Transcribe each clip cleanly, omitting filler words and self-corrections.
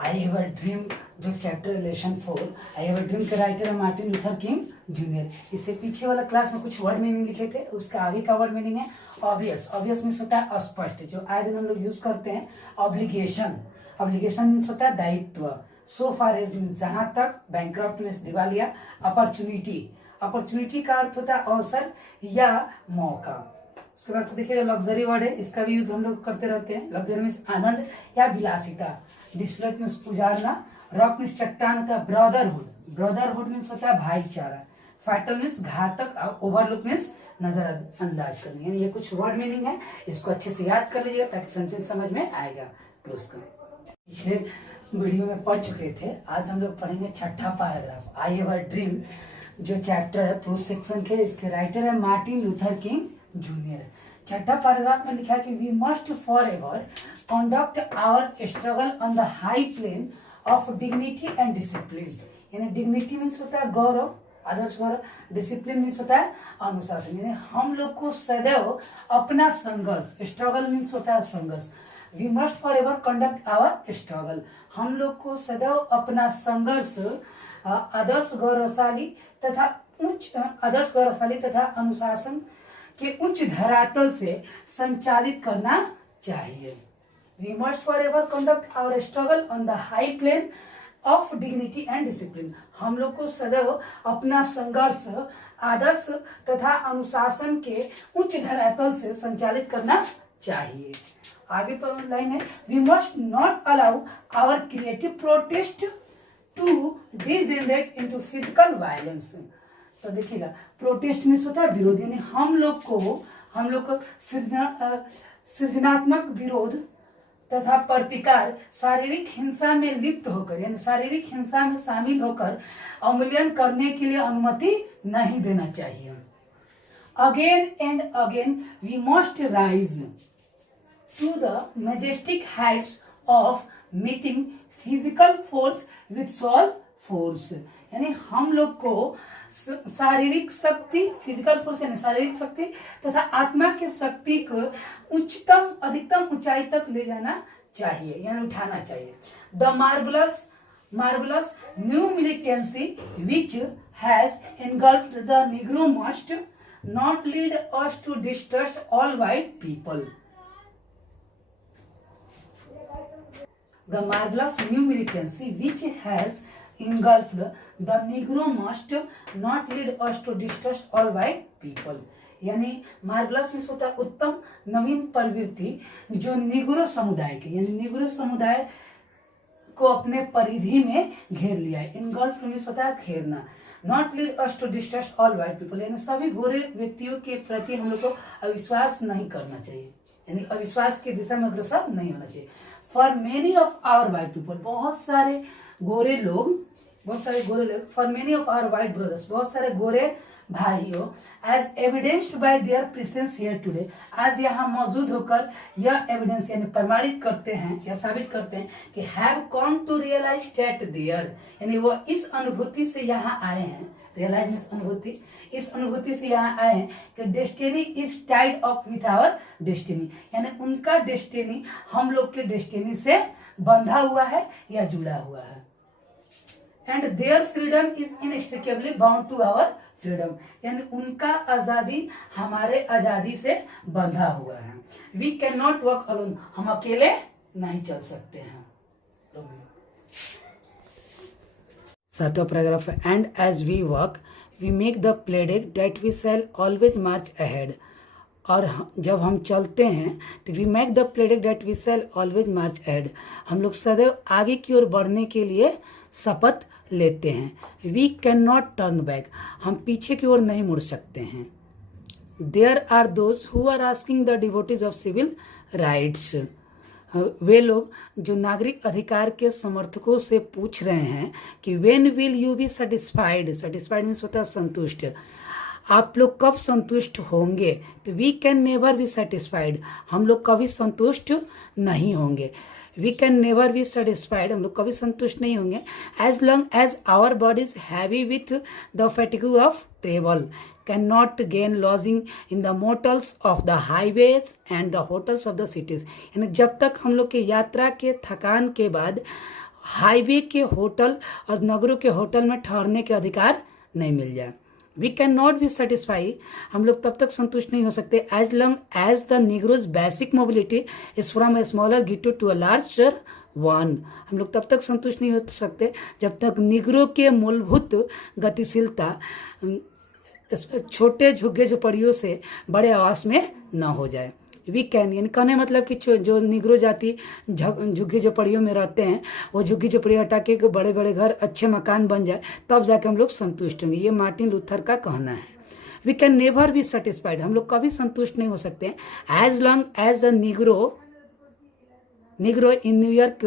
I have a dream जो chapter lesson 4 I have a dream के writer है Martin Luther King junior. इससे पीछे वाला क्लास में कुछ वर्ड मीनिंग लिखे थे, उसका आगे का वर्ड मीनिंग है ऑब्वियस। ऑब्वियस मीन्स होता है स्पष्ट, जो आए दिन हम लोग यूज करते हैं। ऑब्लिगेशन, ऑब्लिगेशन मीन्स होता है दायित्व। सो फार एज मीन्स जहां तक, बैंकक्रप्ट मीन्स दिवालिया। अपॉर्चुनिटी, अपॉर्चुनिटी का अर्थ होता है अवसर या मौका। उसके बाद से देखिएगा लग्जरी वर्ड है, इसका भी यूज हम लोग करते रहते हैं। लग्जरी मीन्स आनंद या विलासिता। डिस्ट्रेट मीन्स उजाड़ना। रॉक मीन्स चट्टान होता है। ब्रदरहुड, ब्रदरहुड मीन्स होता है भाईचारा। फाइटल मीन्स घातक। ओवरलुक मीन्स नजरअंदाज करना। यानी ये कुछ वर्ड मीनिंग है, इसको अच्छे से याद कर लीजिएगा ताकि सेंटेंस समझ में आएगा। तो उसका पिछले वीडियो में पढ़ चुके थे, आज हम लोग पढ़ेंगे छठा paragraph. I have a dream जो चैप्टर है प्रूफ सेक्शन के, इसके राइटर है मार्टिन लूथर किंग जूनियर। छठा पैराग्राफ में लिखा है कि we must forever conduct our struggle on the high plane of dignity and discipline. यानी डिग्निटी मीन्स होता है गौरव, आदर्श गौरव। डिसिप्लिन मीन्स होता है अनुशासन। यानी हम लोग को सदैव अपना संघर्ष, स्ट्रगल मीन्स होता है संघर्ष। We must forever conduct our struggle, हम लोग को सदैव अपना संघर्ष आदर्श गौरवशाली तथा आदर्श गौरवशाली तथा अनुशासन के उच्च धरातल से संचालित करना चाहिए। We must forever conduct our struggle on the high plane of dignity and discipline, हम लोग को सदैव अपना संघर्ष आदर्श तथा अनुशासन के उच्च धरातल से संचालित करना चाहिए। आगे पर लाइन है, we must not allow our creative protest to degenerate into physical violence. तो देखिएगा प्रोटेस्ट मीन्स होता है विरोध, यानी हम लोग को सृजनात्मक विरोध तथा प्रतिकार शारीरिक हिंसा में लिप्त होकर, यानी शारीरिक हिंसा में शामिल होकर अवमूल्यन करने के लिए अनुमति नहीं देना चाहिए। Again and again we must rise to the majestic heights of meeting physical force with soul force, यानी हम लोग को शारीरिक शक्ति, फिजिकल फोर्स यानी शारीरिक शक्ति तथा आत्मा के शक्ति को उच्चतम अधिकतम ऊंचाई तक ले जाना चाहिए, यानी उठाना चाहिए। The marvellous new militancy which has engulfed the Negro must not lead us to distrust all white people. The marvelous new militancy which has engulfed the Negro must not lead us to distrust all white people. यानी marvellous में होता है उत्तम नवीन प्रवृत्ति जो Negro समुदाय के, यानी निग्रो समुदाय को अपने परिधि में घेर लिया है। इनगल्फ में होता है घेरना। Not lead us to distrust all white people, यानी सभी गोरे व्यक्तियों के प्रति हम लोग को अविश्वास नहीं करना चाहिए, यानी अविश्वास की दिशा में अग्रसर नहीं होना चाहिए। For many of our white people, बहुत सारे गोरे लोग, for many of our white brothers, बहुत सारे गोरे भाइयों, as evidenced by their presence here today, आज यहाँ मौजूद होकर यह एविडेंस यानी प्रमाणित करते हैं या साबित करते हैं कि have come to realise that their, यानी वो इस अनुभूति से यहाँ आए हैं। रियलाइज मीन्स अनुभूति, इस अनुभूति से यहाँ आए हैं कि destiny is tied up with our destiny, यानी उनका डेस्टिनी हम लोग के डेस्टिनी से बंधा हुआ है या जुड़ा हुआ है। And their freedom is inextricably bound to our freedom, यानी उनका आजादी हमारे आजादी से बंधा हुआ है। We can not work alone, हम अकेले नहीं चल सकते हैं। सातवां पैराग्राफ है, and as we work we make the pledge that we shall always march ahead, और जब हम चलते हैं तो we make the pledge that we shall always march ahead, हम लोग सदैव आगे की ओर बढ़ने के लिए शपथ लेते हैं। We can not turn back, हम पीछे की ओर नहीं मुड़ सकते हैं। There are those who are asking the devotees of civil rights, वे लोग जो नागरिक अधिकार के समर्थकों से पूछ रहे हैं कि when will you be satisfied, satisfied means होता है संतुष्ट, आप लोग कब संतुष्ट होंगे। तो we can never be satisfied, हम लोग कभी संतुष्ट नहीं होंगे। We can never be satisfied, हम लोग कभी संतुष्ट नहीं होंगे। As long as our bodies heavy with the fatigue of travel, can not gain lodging in the motels of the highways and the hotels of the cities, यानी जब तक हम लोग के यात्रा के थकान के बाद हाईवे के होटल और नगरों के होटल में ठहरने के अधिकार नहीं मिल जाए। We can not be satisfy, हम लोग तब तक संतुष्ट नहीं हो सकते as long as the Negro's basic mobility is from a smaller ghetto to a larger one. हम लोग तब तक संतुष्ट नहीं हो सकते जब तक निग्रो के मूलभूत गतिशीलता छोटे झुग्गे झोपड़ियों से बड़े आवास में ना हो जाए। वी कैन यानी कहने मतलब कि जो निग्रो जाति झुग्गी झोपड़ियों में रहते हैं वो झुग्गी झोपड़ी हटा के बड़े बड़े घर अच्छे मकान बन जाए तब जाके हम लोग संतुष्ट होंगे। ये मार्टिन लूथर का कहना है। We can never be satisfied, हम लोग कभी संतुष्ट नहीं हो सकते as long as a negro in New York.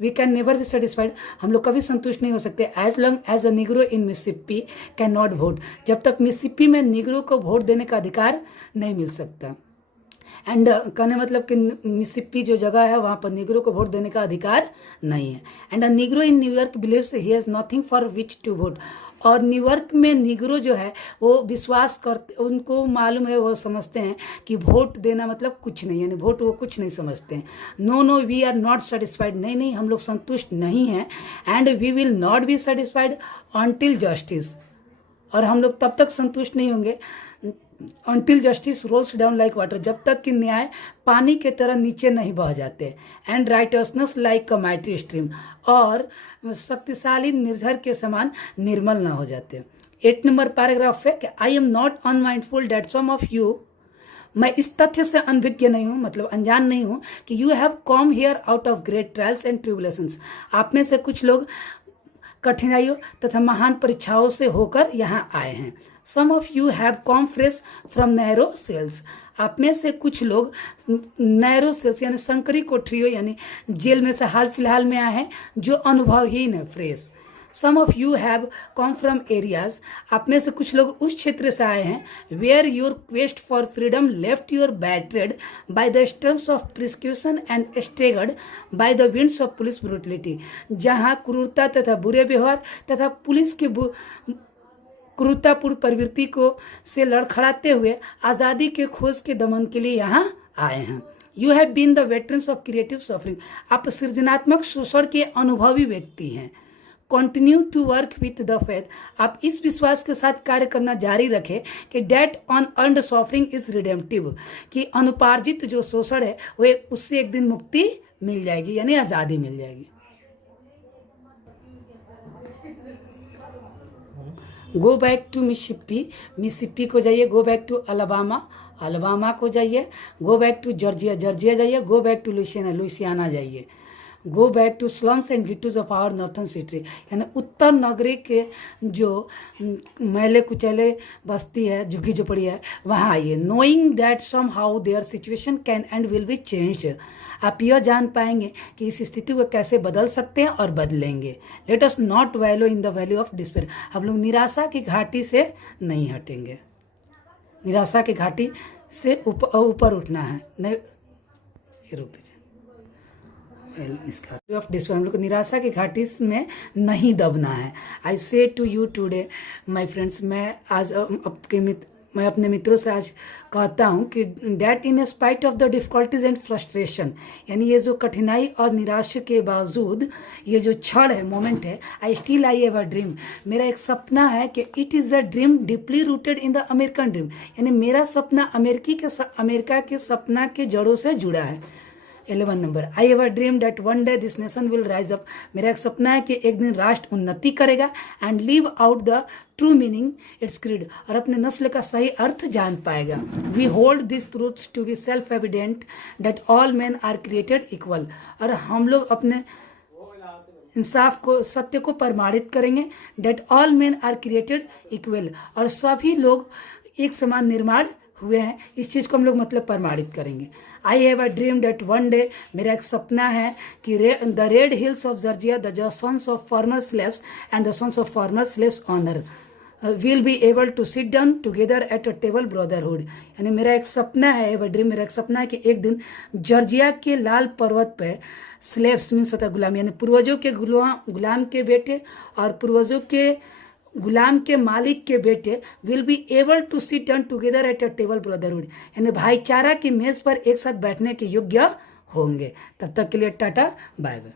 We can never be satisfied, हम लोग कभी संतुष्ट नहीं हो सकते as long as a negro in Mississippi can not vote, जब तक मिसिसिपी में निग्रो को वोट देने का अधिकार नहीं मिल सकता। एंड कहने मतलब कि मिसिसिपी जो जगह है वहाँ पर निग्रो को वोट देने का अधिकार नहीं है। And a negro in New York believes he has nothing for which to vote, और न्यूयॉर्क में निग्रो जो है वो विश्वास करते, उनको मालूम है, वो समझते हैं कि वोट देना मतलब कुछ नहीं, यानी वोट वो कुछ नहीं समझते हैं। No we are not satisfied, नहीं हम लोग संतुष्ट नहीं हैं। And we will not be satisfied until justice, और हम लोग तब तक संतुष्ट नहीं होंगे until justice rolls down like water, जब तक कि न्याय पानी के तरह नीचे नहीं बह जाते। And righteousness like a mighty stream, और शक्तिशाली निर्झर के समान निर्मल ना हो जाते। 8 नंबर पैराग्राफ है कि I am not unmindful that some of you, मैं इस तथ्य से अनभिज्ञ नहीं हूँ, मतलब अनजान नहीं हूँ कि you have come here out of great trials and tribulations, आप में से कुछ लोग कठिनाइयों तथा महान परीक्षाओं से होकर यहाँ आए हैं। Some of you have come fresh from narrow cells, आप में से कुछ लोग नैरो सेल्स यानी संकरी कोठरियों यानी जेल में से हाल फिलहाल में आए हैं जो अनुभवहीन है, fresh. Some of you have come from areas, आप में से कुछ लोग उस क्षेत्र से आए हैं where your quest for freedom left your battered by the storms of persecution and staggered by the winds of police brutality, जहाँ क्रूरता तथा बुरे व्यवहार तथा पुलिस के क्रूरतापूर्ण प्रवृत्ति को से लड़खड़ाते हुए आज़ादी के खोज के दमन के लिए यहाँ आए हैं। You have been the veterans of creative suffering, आप सृजनात्मक शोषण के अनुभवी व्यक्ति हैं। Continue to work with the faith, आप इस विश्वास के साथ कार्य करना जारी रखें कि that unearned suffering is redemptive, कि अनुपार्जित जो शोषण है वो उससे एक दिन मुक्ति मिल जाएगी यानी आज़ादी मिल जाएगी। गो बैक टू मिसिसिपी को जाइए, गो बैक टू अलाबामा को जाइए, गो बैक टू जॉर्जिया जाइए, गो बैक टू लुइसियाना जाइए, go back to slums and ghettos of our northern city, यानी उत्तर नगरी के जो मैले कुचले बस्ती है, झुग्गी झोपड़ी है, वहाँ आइए। Knowing that somehow their situation can and will be changed, आप यह जान पाएंगे कि इस स्थिति को कैसे बदल सकते हैं और बदलेंगे। Let us not वैलो in the valley of despair, हम लोग निराशा की घाटी से नहीं हटेंगे, निराशा की घाटी से ऊपर उठना है, नहीं ये रोक दीजिए ऑफ डिस्पेयर, हम लोग को निराशा की घाटी में नहीं दबना है। I say to you today my friends, मैं अपने मित्रों से आज कहता हूँ कि that in spite of the difficulties and frustration, यानी ये जो कठिनाई और निराशा के बावजूद ये जो क्षण है, मोमेंट है, I still I have a dream, मेरा एक सपना है कि it is a dream deeply rooted in the American dream, यानी मेरा सपना अमेरिका के सपना के जड़ों से जुड़ा है। 11 number, I have a dream that one day this nation will rise up, मेरा एक सपना है कि एक दिन राष्ट्र उन्नति करेगा and live out the true meaning its creed, और अपने नस्ल का सही अर्थ जान पाएगा। We hold this truths to be self evident that all man are created equal, और हम लोग अपने इंसाफ को, सत्य को प्रमाणित करेंगे। That all man are created equal, और सभी लोग एक समान निर्माण हुए हैं, इस चीज़ को हम लोग मतलब प्रमाणित करेंगे। I have a dream that one day, मेरा एक सपना है कि the red hills of Georgia the sons of former slaves and the sons of former slaves owner will be able to sit down together at a table brotherhood, यानी मेरा एक सपना है, एवर ड्रीम, मेरा एक सपना है कि एक दिन जॉर्जिया के लाल पर्वत पे स्लेव्स मीन्स होता है गुलाम, यानी पूर्वजों के गुलाम के बेटे और पूर्वजों के गुलाम के मालिक के बेटे will be able to sit down together at a table brotherhood, यानी भाईचारा की मेज़ पर एक साथ बैठने के योग्य होंगे। तब तक के लिए टाटा बाय बाय।